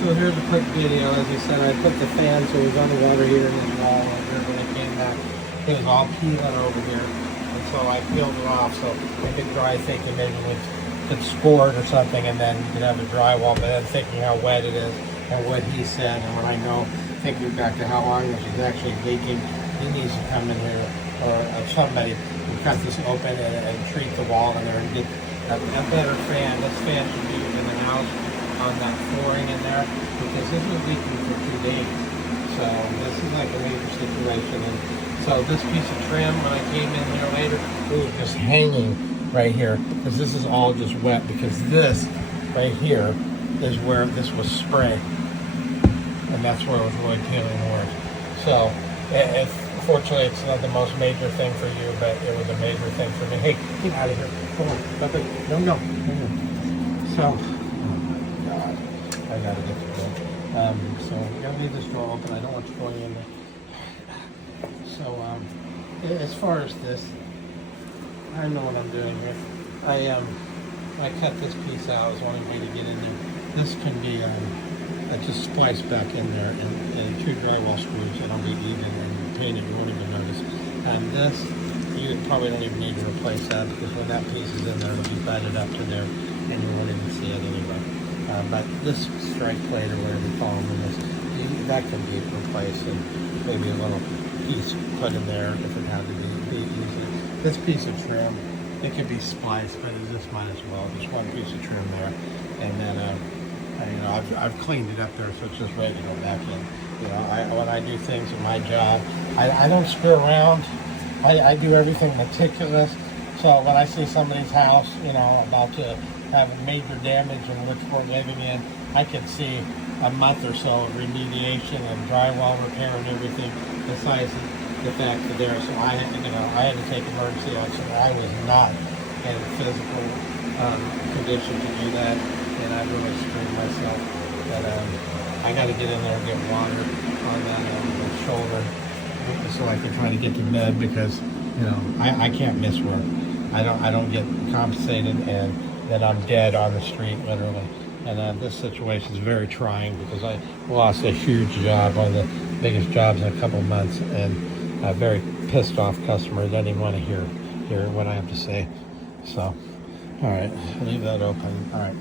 So here's a quick video. As I said, I put the fan so it was underwater here in this wall. And here when it came back, it was all peeling over here. And so I peeled it off so I could dry thinking maybe it's scored or something, and then you could have a drywall. But then thinking how wet it is and what he said and what I know, thinking back to how long this is actually leaking, he needs to come in here or somebody and cut this open and treat the wall in there and get a better fan. This fan should be in the house on that flooring in there because this was leaking for 2 days. So this is like a major situation. And so this piece of trim, when I came in here later, it was just hanging right here because this is all just wet because this right here is where this was spray. And that's where it was really peeling worse. So fortunately, it's not the most major thing for you, but it was a major thing for me. Hey, get out of here. Come on. No. So, oh my God, I gotta get to bed. So we're gonna leave this door open. I don't want you going in there. So, as far as this, I know what I'm doing here. I cut this piece out. I was wanting me to get in there. This can be just spliced back in there and 2 drywall screws, and it'll be even and painted. You won't even notice. And this, you probably don't even need to replace that because when that piece is in there, it'll be batted up to there, and you won't even see it anyway. But this strike plate or whatever you call them, that can be replaced, and maybe a little piece put in there if it had to be easy. This piece of trim, it could be spliced, but it just might as well. Just one piece of trim there, and then I've cleaned it up there, so it's just ready to go back in. When I do things in my job, I don't screw around. I do everything meticulous. So when I see somebody's house, about to have major damage in which we're living in, I can see a month or so of remediation and drywall repair and everything. Besides the fact that there, so I had to take emergency action. I was not in physical condition to do that, and I really screwed myself. But I got to get in there and get water on that shoulder so I can try to get to bed because I can't miss work. I don't get compensated, and then I'm dead on the street literally. And this situation is very trying because I lost a huge job, one of the biggest jobs in a couple months, and a very pissed off customer. Doesn't even want to hear what I have to say. So, all right, leave that open. All right.